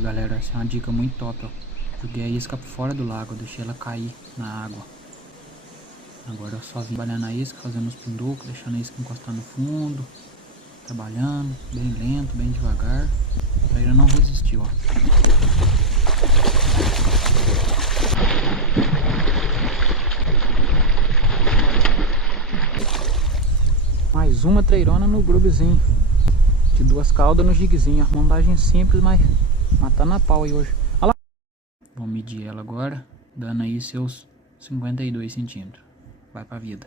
Aí galera, essa é uma dica muito top, ó. Joguei a isca fora do lago, deixei ela cair na água. Agora eu só vim trabalhando a isca, fazendo os pinducos, deixando a isca encostar no fundo. Trabalhando, bem lento, bem devagar. A traíra não resistiu, ó. Mais uma trairona no grubezinho. De 2 caudas no jiguezinho, ó. Montagem simples, mas matando a pau aí hoje. Olha lá. Vou medir ela agora, dando aí seus 52 centímetros. Vai pra vida.